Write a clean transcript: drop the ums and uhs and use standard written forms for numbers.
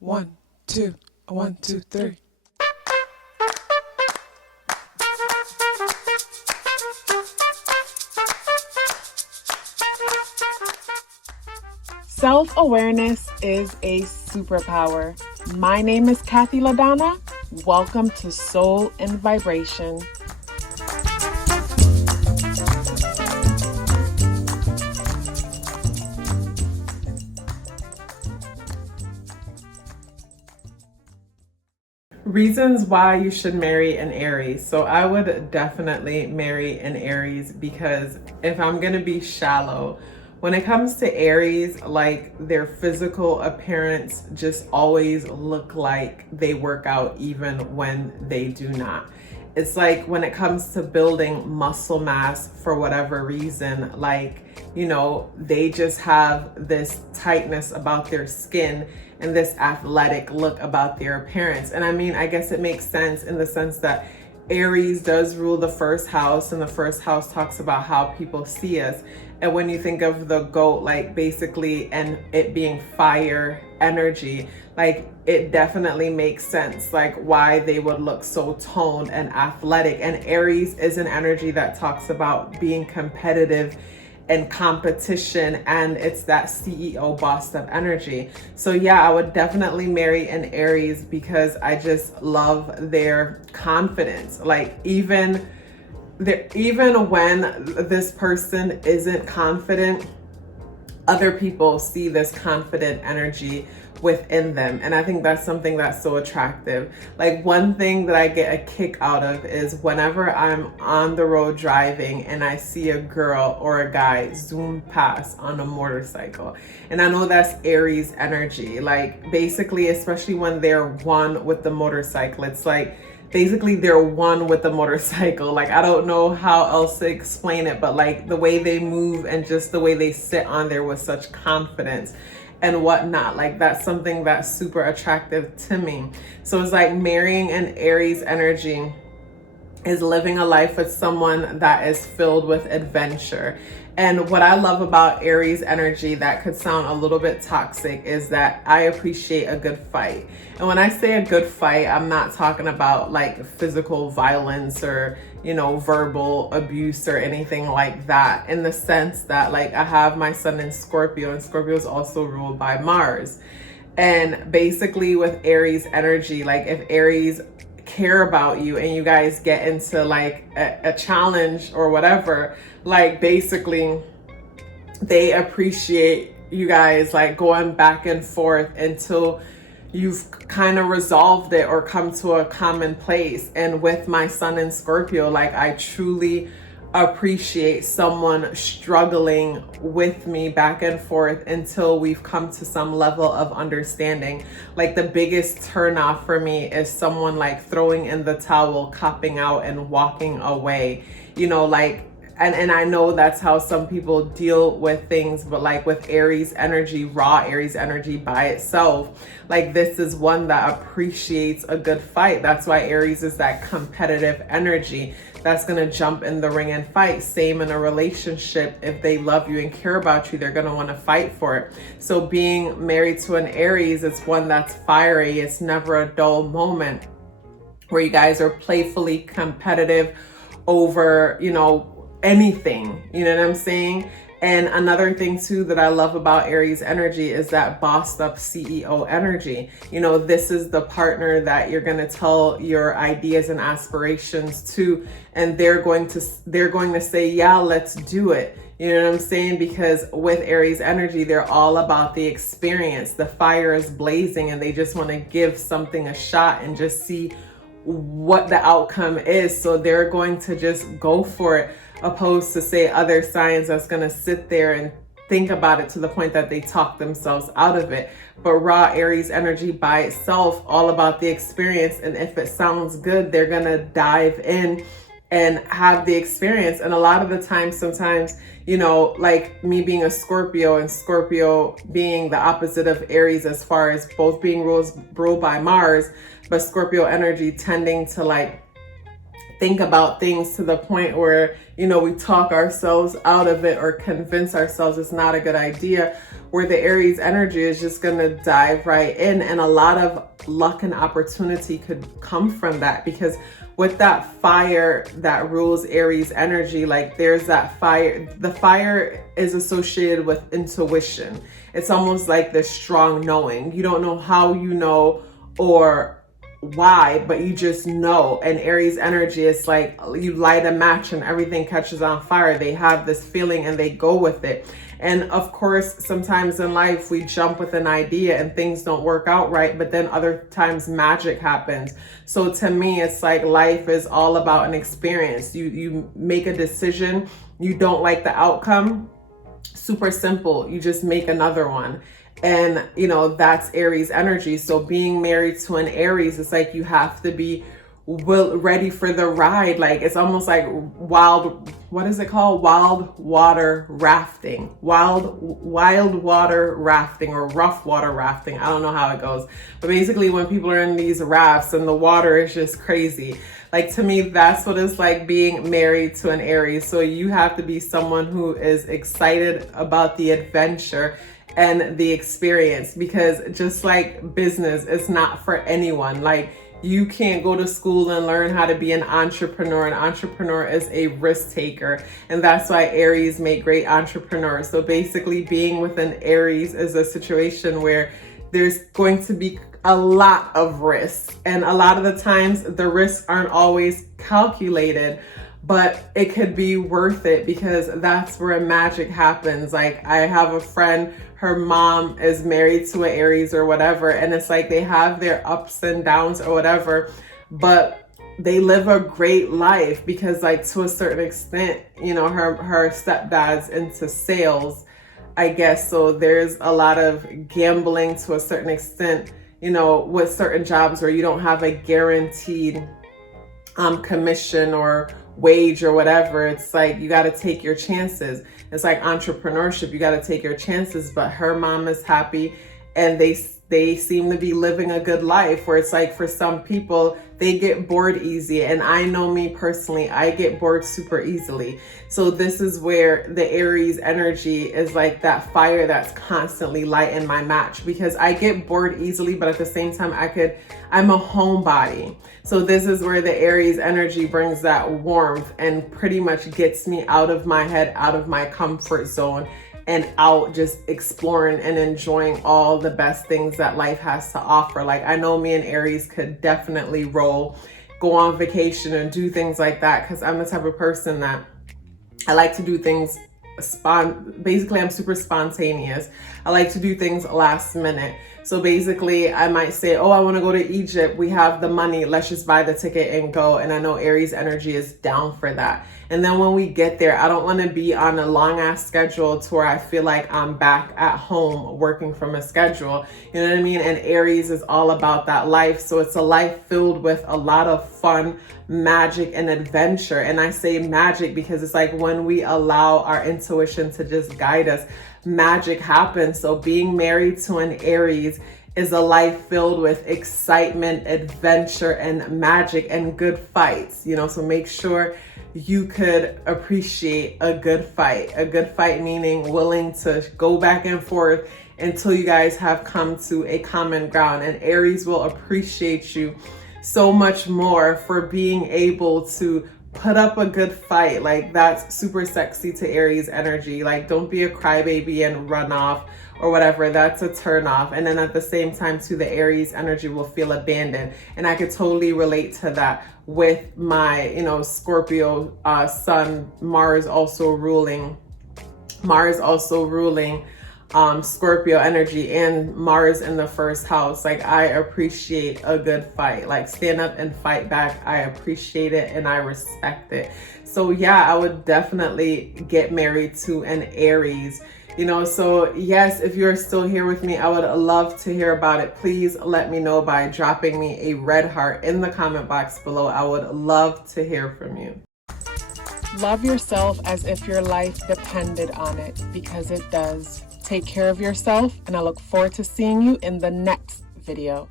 1, 2, 1, 2, 3. Self-awareness is a superpower. My name is KathyLaDonna. Welcome to Soul and Vibration. Reasons why you should marry an Aries. So I would definitely marry an Aries because if I'm gonna be shallow, when it comes to Aries, like their physical appearance just always look like they work out even when they do not. It's like when it comes to building muscle mass for whatever reason, like, they just have this tightness about their skin and this athletic look about their appearance. And I mean, I guess it makes sense in the sense that Aries does rule the first house, and the first house talks about how people see us. And when you think of the goat, like basically, and it being fire energy, like it definitely makes sense, like why they would look so toned and athletic. And Aries is an energy that talks about being competitive and competition, and it's that CEO bossed up energy. So yeah, I would definitely marry an Aries because I just love their confidence. Like even when this person isn't confident, other people see this confident energy within them. And I think that's something that's so attractive. Like one thing that I get a kick out of is whenever I'm on the road driving and I see a girl or a guy zoom past on a motorcycle. And I know that's Aries energy. Like basically, especially when they're one with the motorcycle, it's like basically they're one with the motorcycle. Like I don't know how else to explain it, but like the way they move and just the way they sit on there with such confidence and whatnot, like that's something that's super attractive to me. So it's like marrying an Aries energy is living a life with someone that is filled with adventure. And what I love about Aries energy that could sound a little bit toxic is that I appreciate a good fight. And when I say a good fight, I'm not talking about like physical violence or, verbal abuse or anything like that, in the sense that like I have my sun in Scorpio, and Scorpio is also ruled by Mars. And basically with Aries energy, like if Aries care about you and you guys get into like a challenge or whatever, like basically they appreciate you guys like going back and forth until you've kind of resolved it or come to a common place. And with my sun in Scorpio, like I truly appreciate someone struggling with me back and forth until we've come to some level of understanding. Like the biggest turnoff for me is someone like throwing in the towel, copping out and walking away, and I know that's how some people deal with things, but like with Aries energy, raw Aries energy by itself, like this is one that appreciates a good fight. That's why Aries is that competitive energy that's gonna jump in the ring and fight. Same in a relationship. If they love you and care about you, they're gonna wanna fight for it. So being married to an Aries, it's one that's fiery. It's never a dull moment where you guys are playfully competitive over, anything, you know what I'm saying? And another thing too that I love about Aries energy is that bossed up CEO energy. This is the partner that you're going to tell your ideas and aspirations to, and they're going to say, yeah, let's do it. You know what I'm saying? Because with Aries energy, they're all about the experience. The fire is blazing and they just want to give something a shot and just see what the outcome is. So they're going to just go for it, opposed to say other signs that's going to sit there and think about it to the point that they talk themselves out of it. But raw Aries energy by itself, all about the experience. And if it sounds good, they're going to dive in and have the experience. And a lot of the time, sometimes, like me being a Scorpio and Scorpio being the opposite of Aries as far as both being ruled by Mars, but Scorpio energy tending to like think about things to the point where, we talk ourselves out of it or convince ourselves it's not a good idea. where the Aries energy is just gonna dive right in, and a lot of luck and opportunity could come from that, because with that fire that rules Aries energy, like there's that fire. The fire is associated with intuition. It's almost like this strong knowing. You don't know how you know or why, but you just know. And Aries energy is like you light a match and everything catches on fire. They have this feeling and they go with it. And of course, sometimes in life we jump with an idea and things don't work out right, but then other times magic happens. So to me, it's like life is all about an experience. You make a decision, you don't like the outcome, super simple, you just make another one. And you know, that's Aries energy. So being married to an Aries, it's like you have to be ready for the ride. Like it's almost like what is it called? Wild water rafting, wild water rafting, or rough water rafting. I don't know how it goes, but basically when people are in these rafts and the water is just crazy. Like to me, that's what it's like being married to an Aries. So you have to be someone who is excited about the adventure and the experience, because just like business, it's not for anyone. Like you can't go to school and learn how to be an entrepreneur. An entrepreneur is a risk taker, and that's why Aries make great entrepreneurs. So basically being with an Aries is a situation where there's going to be a lot of risks, and a lot of the times the risks aren't always calculated, but it could be worth it, because that's where magic happens. Like I have a friend, her mom is married to an Aries or whatever, and it's like they have their ups and downs or whatever, but they live a great life, because like to a certain extent, you know, her stepdad's into sales, I guess. So there's a lot of gambling to a certain extent, you know, with certain jobs where you don't have a guaranteed commission or wage or whatever. It's like you got to take your chances. It's like entrepreneurship, you got to take your chances. But her mom is happy, and they seem to be living a good life, where it's like for some people they get bored easy, and I know me personally, I get bored super easily. So this is where the Aries energy is like that fire that's constantly lighting my match, because I get bored easily, but at the same time I'm a homebody. So this is where the Aries energy brings that warmth and pretty much gets me out of my head, out of my comfort zone, and out just exploring and enjoying all the best things that life has to offer. Like I know me and Aries could definitely go on vacation and do things like that, because I'm the type of person that I like to do things basically I'm super spontaneous. I like to do things last minute. So basically I might say, oh, I want to go to Egypt. We have the money. Let's just buy the ticket and go. And I know Aries energy is down for that. And then when we get there, I don't want to be on a long ass schedule to where I feel like I'm back at home working from a schedule. You know what I mean? And Aries is all about that life. So it's a life filled with a lot of fun, magic, and adventure. And I say magic because it's like when we allow our intuition to just guide us, magic happens. So being married to an Aries is a life filled with excitement, adventure, and magic, and good fights, you know. So make sure you could appreciate a good fight meaning willing to go back and forth until you guys have come to a common ground. And Aries will appreciate you so much more for being able to put up a good fight. Like that's super sexy to Aries energy. Like don't be a crybaby and run off or whatever. That's a turn off. And then at the same time too, the Aries energy will feel abandoned. And I could totally relate to that with my, you know, Scorpio sun, Mars also ruling Scorpio energy, and Mars in the first house. Like I appreciate a good fight. Like stand up and fight back. I appreciate it and I respect it. So yeah, I would definitely get married to an Aries. You know, so yes, if you're still here with me, I would love to hear about it. Please let me know by dropping me a red heart in the comment box below. I would love to hear from you. Love yourself as if your life depended on it, because it does. Take care of yourself, and I look forward to seeing you in the next video.